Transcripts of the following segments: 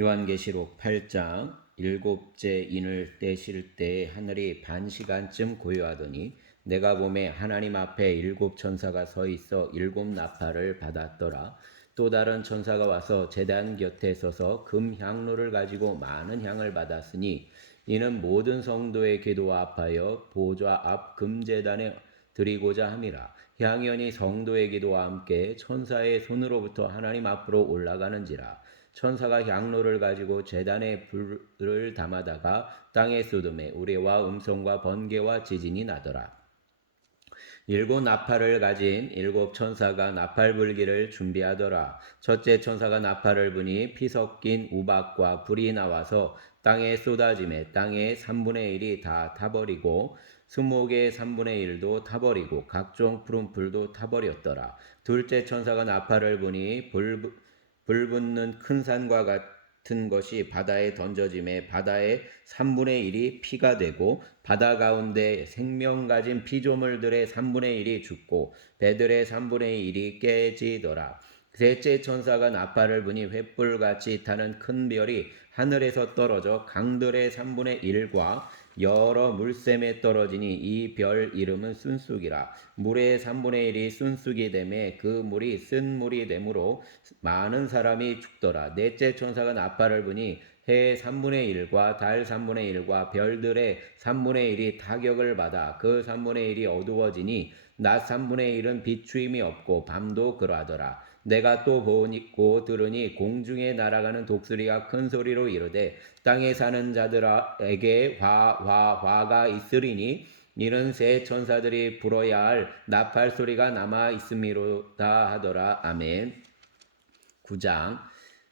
요한계시록 8장 일곱째 인을 떼실 때 하늘이 반 시간쯤 고요하더니 내가 보매 하나님 앞에 일곱 천사가 서 있어 일곱 나팔을 받았더라. 또 다른 천사가 와서 제단 곁에 서서 금 향로를 가지고 많은 향을 받았으니 이는 모든 성도의 기도와 합하여 보좌 앞 금제단에 드리고자 함이라. 향연이 성도의 기도와 함께 천사의 손으로부터 하나님 앞으로 올라가는지라. 천사가 향로를 가지고 제단에 불을 담아다가 땅에 쏟음에 우레와 음성과 번개와 지진이 나더라. 일곱 나팔을 가진 일곱 천사가 나팔 불기를 준비하더라. 첫째 천사가 나팔을 부니 피 섞인 우박과 불이 나와서 땅에 쏟아짐에 땅의 3분의 1이 다 타버리고 수목의 3분의 1도 타버리고 각종 푸른 풀도 타버렸더라. 둘째 천사가 나팔을 부니 불 붙는 큰 산과 같은 것이 바다에 던져짐에 바다의 3분의 1이 피가 되고 바다 가운데 생명 가진 피조물들의 3분의 1이 죽고 배들의 3분의 1이 깨지더라. 셋째 천사가 나팔을 부니 횃불같이 타는 큰 별이 하늘에서 떨어져 강들의 3분의 1과 여러 물샘에 떨어지니 이 별 이름은 순쑥이라. 물의 3분의 1이 순쑥이 되매 그 물이 쓴 물이 되므로 많은 사람이 죽더라. 넷째 천사가 나팔을 부니 해의 3분의 1과 달 3분의 1과 별들의 3분의 1이 타격을 받아 그 3분의 1이 어두워지니 낮 3분의 1은 비추임이 없고 밤도 그러하더라. 내가 또 보고 들으니 공중에 날아가는 독수리가 큰 소리로 이르되 땅에 사는 자들에게 화가 있으리니 이는 새 천사들이 불어야 할 나팔 소리가 남아 있음이로다 하더라. 아멘. 9장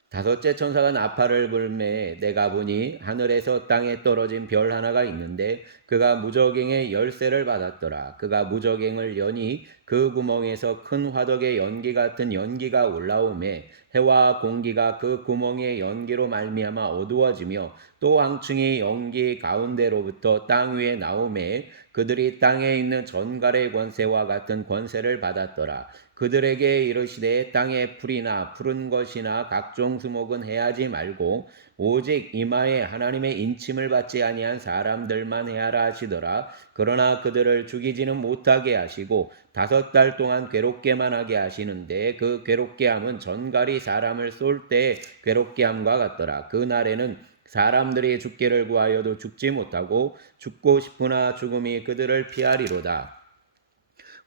다섯째 천사가 나팔을 불매 내가 보니 하늘에서 땅에 떨어진 별 하나가 있는데 그가 무저갱의 열쇠를 받았더라. 그가 무저갱을 여니 그 구멍에서 큰 화덕의 연기 같은 연기가 올라오매 해와 공기가 그 구멍의 연기로 말미암아 어두워지며 또 황충이 연기 가운데로부터 땅 위에 나오매 그들이 땅에 있는 전갈의 권세와 같은 권세를 받았더라. 그들에게 이르시되 땅의 풀이나 푸른 것이나 각종 수목은 해하지 말고 오직 이마에 하나님의 인침을 받지 아니한 사람들만 해하라 하시더라. 그러나 그들을 죽이지는 못하게 하시고 5달 동안 괴롭게만 하게 하시는데 그 괴롭게 함은 전갈이 사람을 쏠 때 괴롭게 함과 같더라. 그 날에는 사람들이 죽기를 구하여도 죽지 못하고 죽고 싶으나 죽음이 그들을 피하리로다.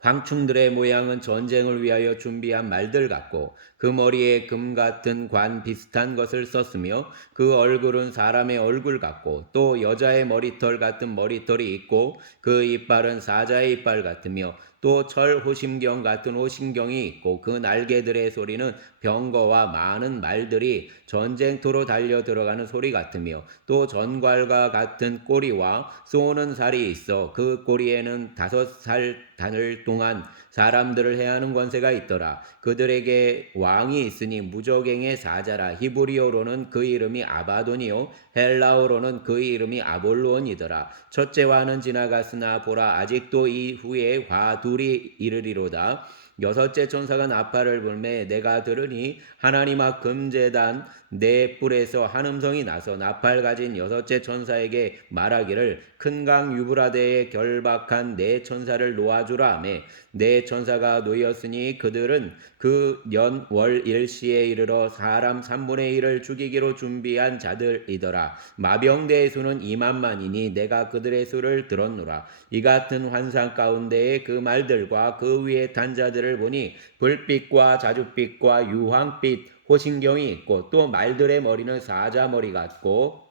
황충들의 모양은 전쟁을 위하여 준비한 말들 같고 그 머리에 금 같은 관 비슷한 것을 썼으며 그 얼굴은 사람의 얼굴 같고 또 여자의 머리털 같은 머리털이 있고 그 이빨은 사자의 이빨 같으며 또 철 호심경 같은 호심경이 있고 그 날개들의 소리는 병거와 많은 말들이 전쟁터로 달려 들어가는 소리 같으며 또 전갈과 같은 꼬리와 쏘는 살이 있어 그 꼬리에는 5살 단을 동안 사람들을 해하는 권세가 있더라. 그들에게 왕이 있으니 무저갱의 사자라. 히브리어로는 그 이름이 아바돈이요 헬라어로는 그 이름이 아볼론이더라. 첫째 화는 지나갔으나 보라 아직도 이후에 화 둘이 이르리로다. 여섯째 천사가 나팔을 불매 내가 들으니 하나님 앞 금제단 네 뿔에서 한 음성이 나서 나팔 가진 여섯째 천사에게 말하기를 큰 강 유브라데에 결박한 네 천사를 놓아주라 하매 네 천사가 놓였으니 그들은 그 년 월 일시에 이르러 사람 3분의 1을 죽이기로 준비한 자들이더라. 마병대의 수는 2만만이니 내가 그들의 수를 들었노라. 이 같은 환상 가운데에 그 말들과 그 위에 탄 자들을 보니 불빛과 자줏빛과 유황빛 호신경이 있고 또 말들의 머리는 사자 머리 같고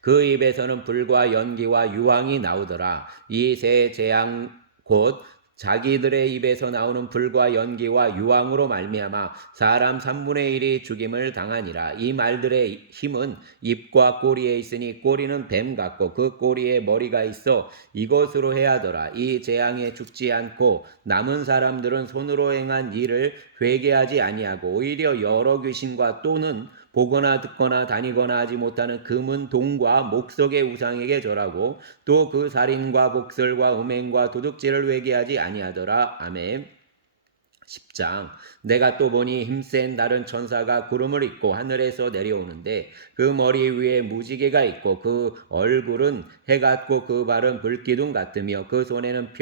그 입에서는 불과 연기와 유황이 나오더라. 이 세 재앙 곧 자기들의 입에서 나오는 불과 연기와 유황으로 말미암아 사람 3분의 1이 죽임을 당하니라. 이 말들의 힘은 입과 꼬리에 있으니 꼬리는 뱀 같고 그 꼬리에 머리가 있어 이것으로 해하더라. 이 재앙에 죽지 않고 남은 사람들은 손으로 행한 일을 회개하지 아니하고 오히려 여러 귀신과 또는 보거나 듣거나 다니거나 하지 못하는 금은 동과 목석의 우상에게 절하고 또 그 살인과 복설과 음행과 도둑질을 회개하지 아니하더라. 아멘. 10장. 내가 또 보니 힘센 다른 천사가 구름을 입고 하늘에서 내려오는데 그 머리 위에 무지개가 있고 그 얼굴은 해 같고 그 발은 불기둥 같으며 그 손에는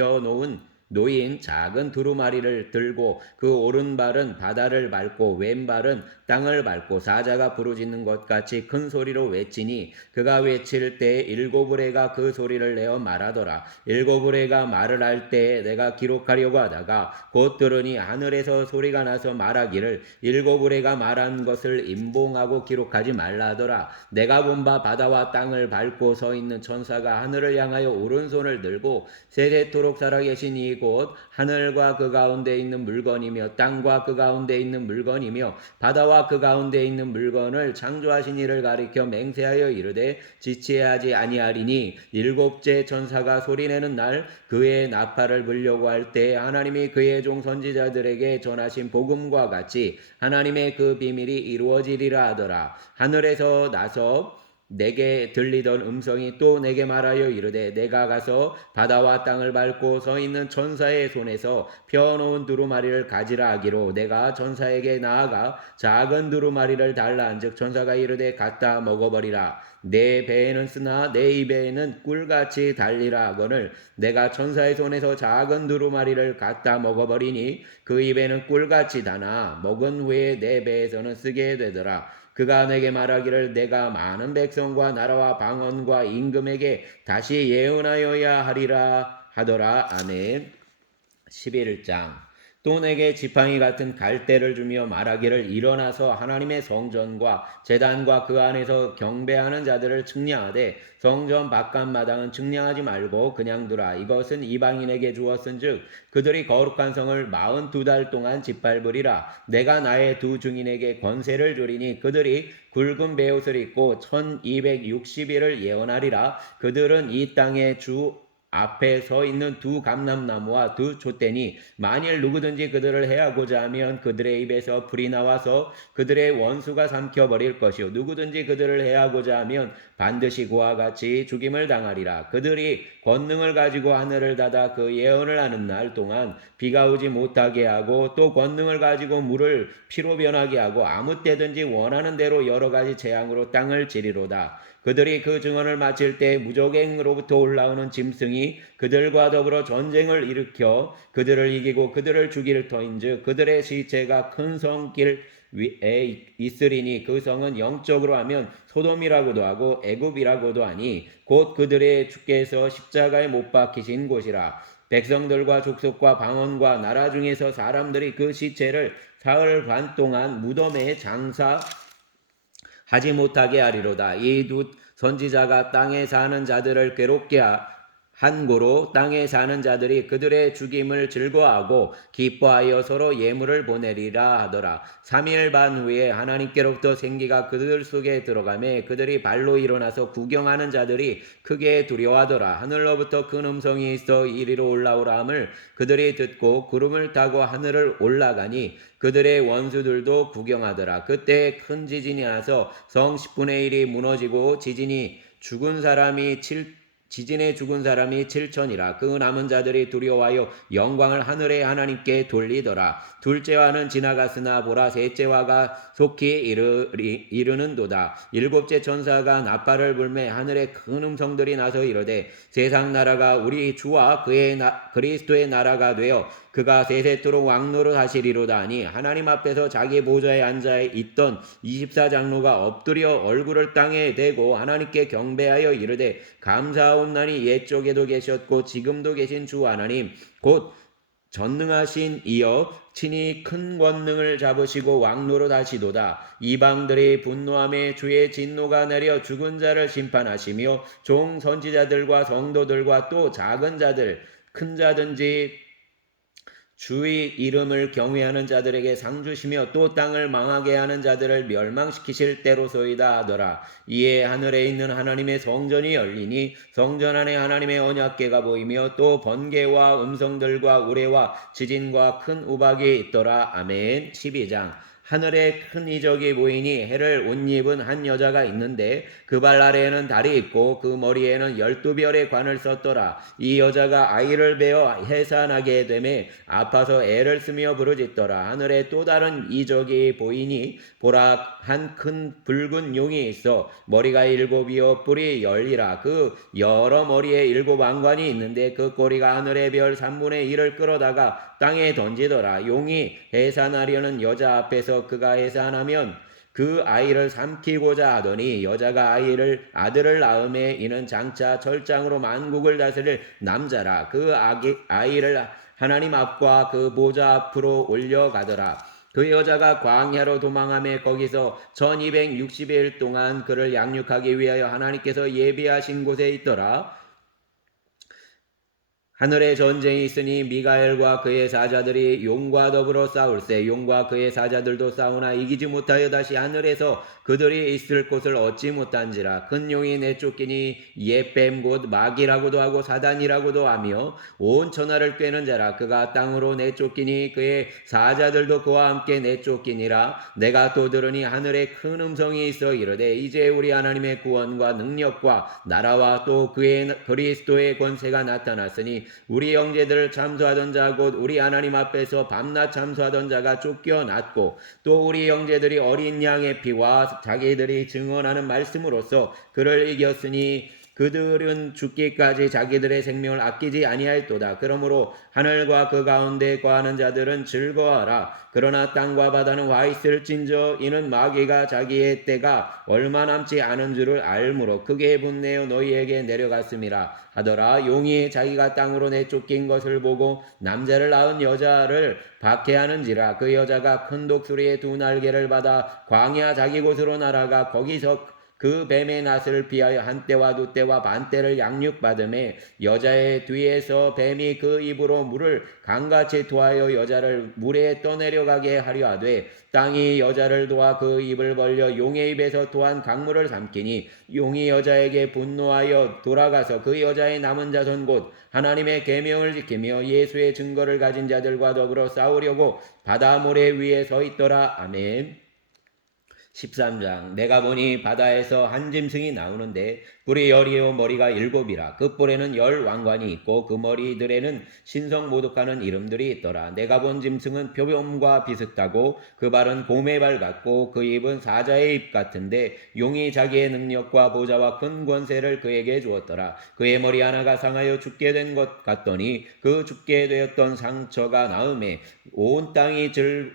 놓인 작은 두루마리를 들고 그 오른발은 바다를 밟고 왼발은 땅을 밟고 사자가 부르짖는 것 같이 큰 소리로 외치니 그가 외칠 때 일곱 의뢰가 그 소리를 내어 말하더라. 일곱 의뢰가 말을 할 때 내가 기록하려고 하다가 곧 들으니 하늘에서 소리가 나서 말하기를 일곱 의뢰가 말한 것을 임봉하고 기록하지 말라 하더라. 내가 본 바 바다와 땅을 밟고 서 있는 천사가 하늘을 향하여 오른손을 들고 세세토록 살아계신 이곳 하늘과 그 가운데 있는 물건이며 땅과 그 가운데 있는 물건이며 바다와 그 가운데 있는 물건을 창조하신 이를 가리켜 맹세하여 이르되 지체하지 아니하리니 일곱째 천사가 소리내는 날 그의 나팔을 불려고 할 때 하나님이 그의 종 선지자들에게 전하신 복음과 같이 하나님의 그 비밀이 이루어지리라 하더라. 하늘에서 나서 내게 들리던 음성이 또 내게 말하여 이르되 내가 가서 바다와 땅을 밟고 서 있는 천사의 손에서 펴놓은 두루마리를 가지라 하기로 내가 천사에게 나아가 작은 두루마리를 달라 한즉 천사가 이르되 갖다 먹어버리라. 내 배에는 쓰나 내 입에는 꿀같이 달리라 하거늘 내가 천사의 손에서 작은 두루마리를 갖다 먹어버리니 그 입에는 꿀같이 다나 먹은 후에 내 배에서는 쓰게 되더라. 그가 내게 말하기를 내가 많은 백성과 나라와 방언과 임금에게 다시 예언하여야 하리라 하더라. 아멘. 11장. 또 내게 지팡이 같은 갈대를 주며 말하기를 일어나서 하나님의 성전과 제단과 그 안에서 경배하는 자들을 측량하되 성전 바깥 마당은 측량하지 말고 그냥 두라. 이것은 이방인에게 주었은즉 그들이 거룩한 성을 42달 동안 짓밟으리라. 내가 나의 두 증인에게 권세를 주리니 그들이 굵은 베옷을 입고 1260일을 예언하리라. 그들은 이 땅의 주 앞에 서 있는 두 감람나무와 두 촛대니 만일 누구든지 그들을 해하고자 하면 그들의 입에서 불이 나와서 그들의 원수가 삼켜버릴 것이요 누구든지 그들을 해하고자 하면 반드시 그와 같이 죽임을 당하리라. 그들이 권능을 가지고 하늘을 닫아 그 예언을 하는 날 동안 비가 오지 못하게 하고 또 권능을 가지고 물을 피로 변하게 하고 아무 때든지 원하는 대로 여러 가지 재앙으로 땅을 치리로다. 그들이 그 증언을 마칠 때 무적행으로부터 올라오는 짐승이 그들과 더불어 전쟁을 일으켜 그들을 이기고 그들을 죽일 터인즉 그들의 시체가 큰 성길 위에 있으리니 그 성은 영적으로 하면 소돔이라고도 하고 애굽이라고도 하니 곧 그들의 주께서 십자가에 못 박히신 곳이라. 백성들과 족속과 방언과 나라 중에서 사람들이 그 시체를 사흘 반 동안 무덤에 장사하지 못하게 하리로다. 이 두 선지자가 땅에 사는 자들을 괴롭게 한 고로 땅에 사는 자들이 그들의 죽임을 즐거워하고 기뻐하여 서로 예물을 보내리라 하더라. 3일 반 후에 하나님께로부터 생기가 그들 속에 들어가매 그들이 발로 일어나서 구경하는 자들이 크게 두려워하더라. 하늘로부터 큰 음성이 있어 이리로 올라오라 함을 그들이 듣고 구름을 타고 하늘을 올라가니 그들의 원수들도 구경하더라. 그때 큰 지진이 나서 성 10분의 1이 무너지고 지진에 죽은 사람이 7천이라. 그 남은 자들이 두려워하여 영광을 하늘의 하나님께 돌리더라. 둘째화는 지나갔으나 보라 셋째화가 속히 이르는도다. 일곱째 천사가 나팔을 불매 하늘에 큰 음성들이 나서 이르되 세상 나라가 우리 주와 그의 그리스도의 나라가 되어 그가 세세토록 왕노릇 하시리로다 하니 하나님 앞에서 자기 보좌에 앉아 있던 24장로가 엎드려 얼굴을 땅에 대고 하나님께 경배하여 이르되 감사하옵나니 옛적에도 계셨고 지금도 계신 주 하나님 곧 전능하신 이여 친히 큰 권능을 잡으시고 왕노릇 하시도다. 이방들이 분노함에 주의 진노가 내려 죽은 자를 심판하시며 종 선지자들과 성도들과 또 작은 자들 큰 자든지 주의 이름을 경외하는 자들에게 상 주시며 또 땅을 망하게 하는 자들을 멸망시키실 때로소이다 하더라. 이에 하늘에 있는 하나님의 성전이 열리니 성전 안에 하나님의 언약궤가 보이며 또 번개와 음성들과 우레와 지진과 큰 우박이 있더라. 아멘. 12장. 하늘에 큰 이적이 보이니 해를 옷 입은 한 여자가 있는데 그 발 아래에는 달이 있고 그 머리에는 12별의 관을 썼더라. 이 여자가 아이를 베어 해산하게 되매 아파서 애를 쓰며 부르짖더라. 하늘에 또 다른 이적이 보이니 보라, 한 큰 붉은 용이 있어 머리가 7이요 뿔이 10이라. 그 여러 머리에 7왕관이 있는데 그 꼬리가 하늘의 별 3분의 1을 끌어다가 땅에 던지더라. 용이 해산하려는 여자 앞에서 그가 해산하면 그 아이를 삼키고자 하더니 여자가 아들을 낳음에 이는 장차 철장으로 만국을 다스릴 남자라. 그 아이를 하나님 앞과 그 보좌 앞으로 올려가더라. 그 여자가 광야로 도망하며 거기서 1260일 동안 그를 양육하기 위하여 하나님께서 예비하신 곳에 있더라. 하늘에 전쟁이 있으니 미가엘과 그의 사자들이 용과 더불어 싸울세. 용과 그의 사자들도 싸우나 이기지 못하여 다시 하늘에서 그들이 있을 곳을 얻지 못한지라. 큰 용이 내쫓기니 옛뱀 곧 마귀라고도 하고 사단이라고도 하며 온 천하를 꿰는 자라. 그가 땅으로 내쫓기니 그의 사자들도 그와 함께 내쫓기니라. 내가 또 들으니 하늘에 큰 음성이 있어 이르되 이제 우리 하나님의 구원과 능력과 나라와 또 그의 그리스도의 권세가 나타났으니 우리 형제들을 참수하던 자 곧 우리 하나님 앞에서 밤낮 참수하던 자가 쫓겨났고 또 우리 형제들이 어린 양의 피와 자기들이 증언하는 말씀으로써 그를 이겼으니 그들은 죽기까지 자기들의 생명을 아끼지 아니하였도다. 그러므로 하늘과 그 가운데 거하는 자들은 즐거워하라. 그러나 땅과 바다는 와 있을진저 이는 마귀가 자기의 때가 얼마 남지 않은 줄을 알므로 크게 분내어 너희에게 내려갔음이라 하더라. 용이 자기가 땅으로 내쫓긴 것을 보고 남자를 낳은 여자를 박해하는지라. 그 여자가 큰 독수리의 2날개를 받아 광야 자기 곳으로 날아가 거기서 그 뱀의 낫을 피하여 한때와 두때와 반때를 양육받음에 여자의 뒤에서 뱀이 그 입으로 물을 강같이 토하여 여자를 물에 떠내려가게 하려 하되 땅이 여자를 도와 그 입을 벌려 용의 입에서 토한 강물을 삼키니 용이 여자에게 분노하여 돌아가서 그 여자의 남은 자손 곧 하나님의 계명을 지키며 예수의 증거를 가진 자들과 더불어 싸우려고 바다 모래 위에 서 있더라. 아멘. 13장. 내가 보니 바다에서 한 짐승이 나오는데 뿔이 10이요 머리가 7이라. 그 뿔에는 10왕관이 있고 그 머리들에는 신성 모독하는 이름들이 있더라. 내가 본 짐승은 표범과 비슷하고 그 발은 곰의 발 같고 그 입은 사자의 입 같은데 용이 자기의 능력과 보좌와 큰 권세를 그에게 주었더라. 그의 머리 하나가 상하여 죽게 된 것 같더니 그 죽게 되었던 상처가 나음에 온 땅이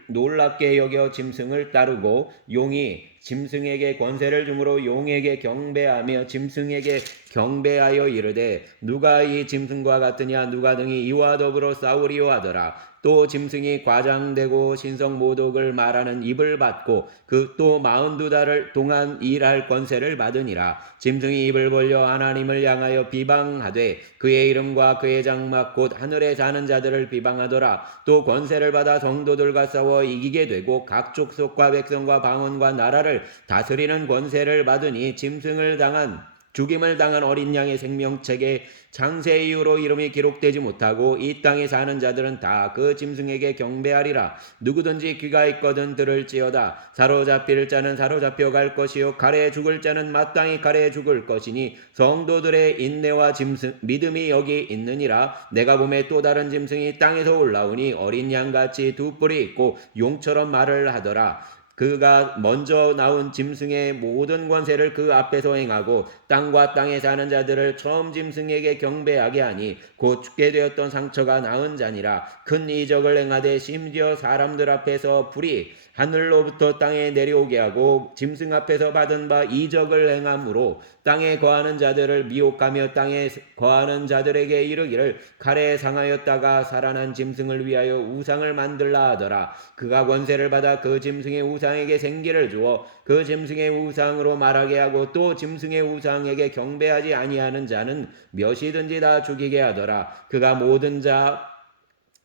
놀랍게 여겨 짐승을 따르고 용이 짐승에게 권세를 주므로 용에게 경배하며 짐승에게 경배하여 이르되 누가 이 짐승과 같으냐 누가 등이 이와 더불어 싸우리요 하더라. 또 짐승이 과장되고 신성 모독을 말하는 입을 받고 그 또 42달을 동안 일할 권세를 받으니라. 짐승이 입을 벌려 하나님을 향하여 비방하되 그의 이름과 그의 장막 곧 하늘에 사는 자들을 비방하더라. 또 권세를 받아 성도들과 싸워 이기게 되고 각 족속과 백성과 방언과 나라를 다스리는 권세를 받으니 죽임을 당한 어린 양의 생명책에 창세 이후로 이름이 기록되지 못하고 이 땅에 사는 자들은 다 그 짐승에게 경배하리라. 누구든지 귀가 있거든 들을지어다. 사로잡힐 자는 사로잡혀 갈 것이요 가래에 죽을 자는 마땅히 가래에 죽을 것이니 성도들의 인내와 믿음이 여기 있느니라. 내가 보매 또 다른 짐승이 땅에서 올라오니 어린 양같이 2뿔이 있고 용처럼 말을 하더라. 그가 먼저 나온 짐승의 모든 권세를 그 앞에서 행하고 땅과 땅에 사는 자들을 처음 짐승에게 경배하게 하니 곧 죽게 되었던 상처가 나은 자니라. 큰 이적을 행하되 심지어 사람들 앞에서 불이 하늘로부터 땅에 내려오게 하고 짐승 앞에서 받은 바 이적을 행함으로 땅에 거하는 자들을 미혹하며 땅에 거하는 자들에게 이르기를 칼에 상하였다가 살아난 짐승을 위하여 우상을 만들라 하더라. 그가 권세를 받아 그 짐승의 우상에게 생기를 주어 그 짐승의 우상으로 말하게 하고 또 짐승의 우상에게 경배하지 아니하는 자는 몇이든지 다 죽이게 하더라. 그가 모든 자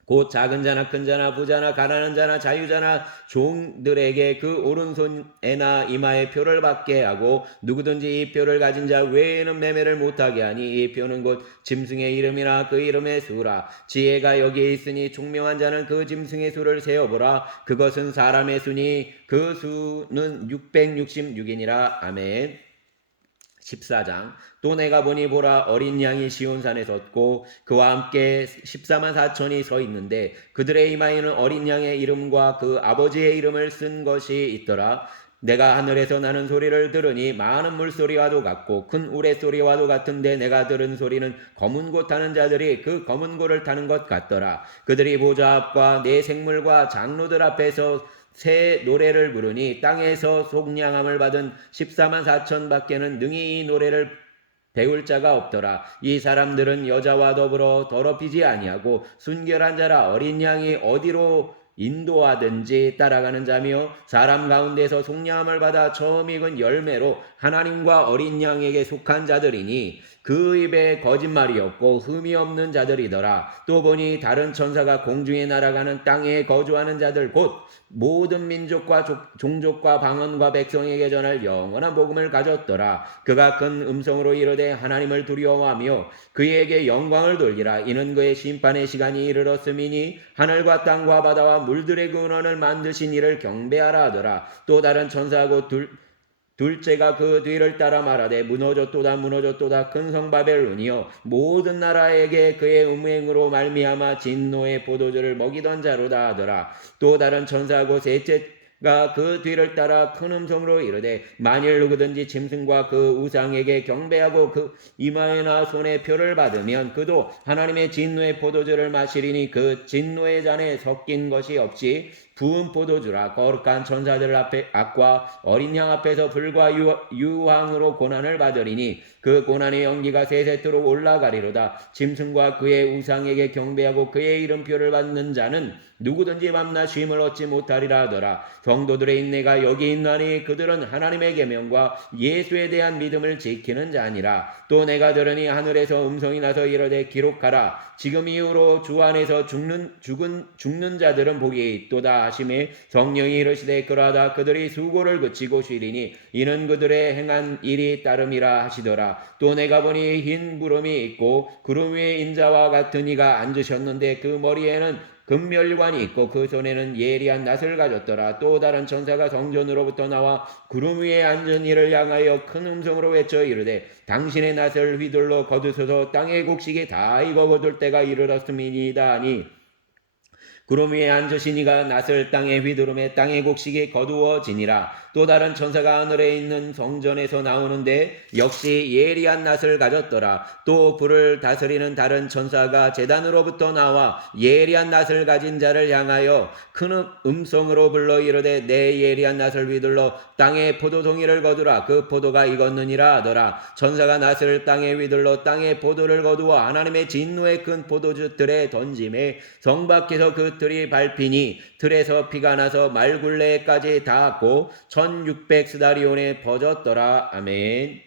곧 작은 자나 큰 자나 부자나 가난한 자나 자유자나 종들에게 그 오른손에나 이마에 표를 받게 하고 누구든지 이 표를 가진 자 외에는 매매를 못하게 하니 이 표는 곧 짐승의 이름이나 그 이름의 수라. 지혜가 여기에 있으니 총명한 자는 그 짐승의 수를 세어보라. 그것은 사람의 수니 그 수는 666이니라. 아멘. 14장. 또 내가 보니 보라, 어린 양이 시온산에 섰고 그와 함께 14만 4천이 서 있는데 그들의 이마에는 어린 양의 이름과 그 아버지의 이름을 쓴 것이 있더라. 내가 하늘에서 나는 소리를 들으니 많은 물소리와도 같고 큰 우레소리와도 같은데 내가 들은 소리는 검은 고 타는 자들이 그 검은 고를 타는 것 같더라. 그들이 보좌 앞과 네 생물과 장로들 앞에서 새 노래를 부르니 땅에서 속량함을 받은 14만 4천 밖에는 능히 이 노래를 배울 자가 없더라. 이 사람들은 여자와 더불어 더럽히지 아니하고 순결한 자라. 어린 양이 어디로 인도하든지 따라가는 자며 사람 가운데서 속량함을 받아 처음 익은 열매로 하나님과 어린 양에게 속한 자들이니 그 입에 거짓말이 없고 흠이 없는 자들이더라. 또 보니 다른 천사가 공중에 날아가는 땅에 거주하는 자들 곧 모든 민족과 종족과 방언과 백성에게 전할 영원한 복음을 가졌더라. 그가 큰 음성으로 이르되 하나님을 두려워하며 그에게 영광을 돌리라. 이는 그의 심판의 시간이 이르렀음이니 하늘과 땅과 바다와 물들의 근원을 만드신 이를 경배하라 하더라. 또 다른 천사하고 둘째가 그 뒤를 따라 말하되 무너졌도다 큰 성 바벨론이여 모든 나라에게 그의 음행으로 말미암아 진노의 포도주를 먹이던 자로다 하더라. 또 다른 천사하고 셋째가 그 뒤를 따라 큰 음성으로 이르되 만일 누구든지 짐승과 그 우상에게 경배하고 그 이마에나 손에 표를 받으면 그도 하나님의 진노의 포도주를 마시리니 그 진노의 잔에 섞인 것이 없이 부은 포도주라. 거룩한 천사들 앞과 어린 양 앞에서 불과 유황으로 고난을 받으리니 그 고난의 연기가 세세토록 올라가리로다. 짐승과 그의 우상에게 경배하고 그의 이름표를 받는 자는 누구든지 밤낮 쉼을 얻지 못하리라 하더라. 성도들의 인내가 여기 있나니 그들은 하나님의 계명과 예수에 대한 믿음을 지키는 자니라. 또 내가 들으니 하늘에서 음성이 나서 이르되 기록하라. 지금 이후로 주 안에서 죽는 자들은 복이 있도다 하심에 성령이 이르시되 그러하다 그들이 수고를 그치고 쉬리니 이는 그들의 행한 일이 따름이라 하시더라. 또 내가 보니 흰 구름이 있고 구름 위에 인자와 같은 이가 앉으셨는데 그 머리에는 금멸관이 있고 그 손에는 예리한 낫을 가졌더라. 또 다른 천사가 성전으로부터 나와 구름 위에 앉은 이를 향하여 큰 음성으로 외쳐 이르되 당신의 낫을 휘둘러 거두소서 땅의 곡식이 다 익어 거둘 때가 이르렀음이니이다 하니 구름 위에 앉으신 이가 낫을 땅에 휘두르매 땅의 곡식이 거두어지니라. 또 다른 천사가 하늘에 있는 성전에서 나오는데 역시 예리한 낫을 가졌더라. 또 불을 다스리는 다른 천사가 제단으로부터 나와 예리한 낫을 가진 자를 향하여 큰 음성으로 불러 이르되 내 예리한 낫을 휘둘러 땅에 포도송이를 거두라. 그 포도가 익었느니라 하더라. 천사가 낫을 땅에 휘둘러 땅에 포도를 거두어 하나님의 진노의 큰 포도주틀에 던짐에 성 밖에서 그 틀이 밟히니 틀에서 피가 나서 말굴레까지 닿았고 1600스다리온에 퍼졌더라. 아멘.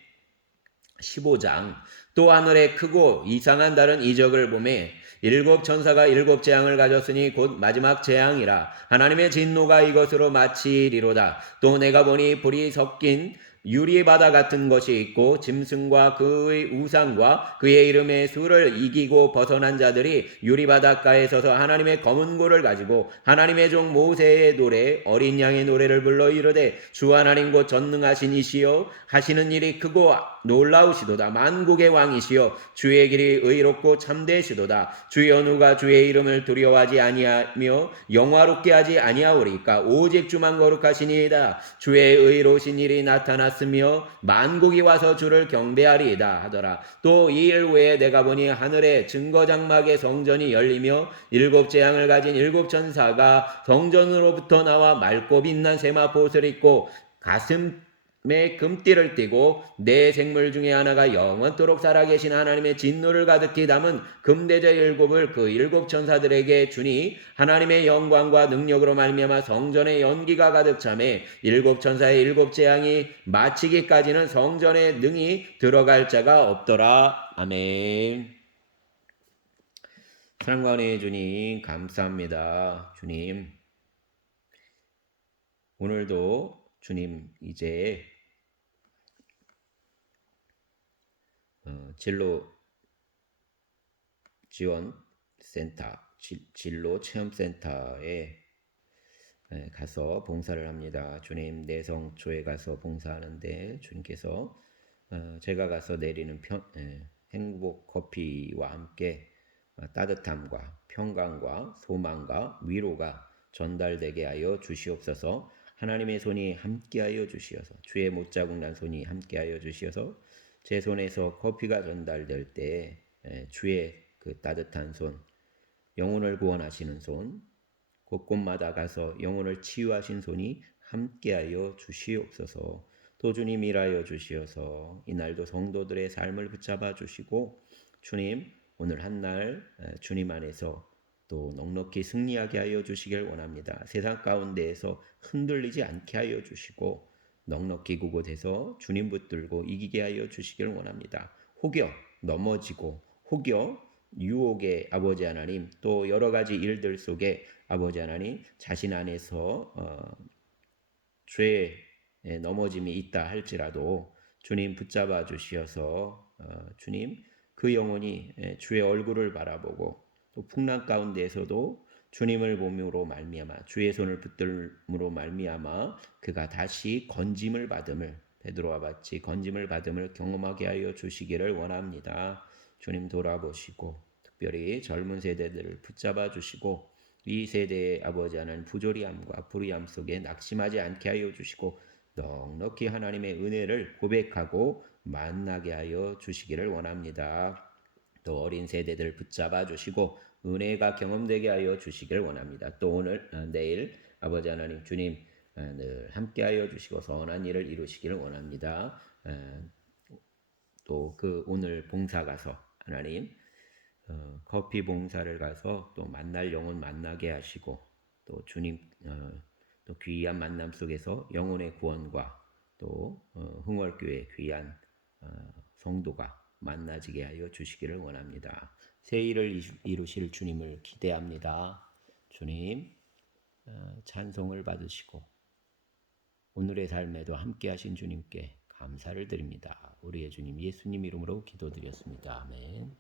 15장. 또 하늘에 크고 이상한 다른 이적을 보매 일곱 천사가 일곱 재앙을 가졌으니 곧 마지막 재앙이라. 하나님의 진노가 이것으로 마치리로다. 또 내가 보니 불이 섞인 유리바다 같은 것이 있고 짐승과 그의 우상과 그의 이름의 수를 이기고 벗어난 자들이 유리바닷가에 서서 하나님의 검은 고를 가지고 하나님의 종 모세의 노래 어린 양의 노래를 불러 이르되 주 하나님 곧 전능하신 이시여 하시는 일이 크고 놀라우시도다. 만국의 왕이시여 주의 길이 의롭고 참되시도다. 주여 누가 주의 이름을 두려워하지 아니하며 영화롭게 하지 아니하오리까. 오직 주만 거룩하시니이다. 주의 의로우신 일이 나타났으며 만국이 와서 주를 경배하리이다 하더라. 또 이 일 후에 내가 보니 하늘에 증거장막의 성전이 열리며 일곱 재앙을 가진 일곱 천사가 성전으로부터 나와 맑고 빛난 세마포옷을 입고 가슴에 금띠를 띠고 네 생물 중에 하나가 영원토록 살아계신 하나님의 진노를 가득히 담은 금대접 일곱을 그 일곱 천사들에게 주니 하나님의 영광과 능력으로 말미암아 성전의 연기가 가득 차매 일곱 천사의 일곱 재앙이 마치기까지는 성전에 능히 들어갈 자가 없더라. 아멘. 사랑과 은혜의 주님 감사합니다. 주님 오늘도 주님 이제 진로 지원 센터 진로 체험 센터에 가서 봉사를 합니다. 주님 내성초에 가서 봉사하는데 주님께서 제가 가서 내리는 행복 커피와 함께 따뜻함과 평강과 소망과 위로가 전달되게 하여 주시옵소서. 하나님의 손이 함께하여 주시어서 주의 못자국 난 손이 함께하여 주시어서 제 손에서 커피가 전달될 때 주의 그 따뜻한 손, 영혼을 구원하시는 손, 곳곳마다 가서 영혼을 치유하신 손이 함께하여 주시옵소서. 또 주님 일하여 주시어서 이날도 성도들의 삶을 붙잡아 주시고 주님 오늘 한날 주님 안에서 또 넉넉히 승리하게 하여 주시길 원합니다. 세상 가운데에서 흔들리지 않게 하여 주시고 넉넉히 그곳에서 주님 붙들고 이기게 하여 주시길 원합니다. 혹여 넘어지고 혹여 유혹의 아버지 하나님 또 여러 가지 일들 속에 아버지 하나님 자신 안에서 죄에 넘어짐이 있다 할지라도 주님 붙잡아 주시어서 주님 그 영혼이 주의 얼굴을 바라보고 또 풍랑 가운데에서도 주님을 보므로 말미암아 주의 손을 붙들므로 말미암아 그가 다시 건짐을 받음을 베드로와 같이 건짐을 받음을 경험하게 하여 주시기를 원합니다. 주님 돌아보시고 특별히 젊은 세대들을 붙잡아 주시고 이 세대의 아버지 하나님 부조리함과 불의함 속에 낙심하지 않게 하여 주시고 넉넉히 하나님의 은혜를 고백하고 만나게 하여 주시기를 원합니다. 또 어린 세대들 붙잡아 주시고 은혜가 경험되게 하여 주시기를 원합니다. 또 오늘 내일 아버지 하나님 주님 늘 함께하여 주시고 선한 일을 이루시기를 원합니다. 또 그 오늘 봉사 가서 하나님 커피 봉사를 가서 또 만날 영혼 만나게 하시고 또 주님 또 귀한 만남 속에서 영혼의 구원과 또 흥월교회 귀한 성도가 만나지게 하여 주시기를 원합니다. 새 일을 이루실 주님을 기대합니다. 주님 찬송을 받으시고 오늘의 삶에도 함께 하신 주님께 감사를 드립니다. 우리의 주님 예수님 이름으로 기도드렸습니다. 아멘.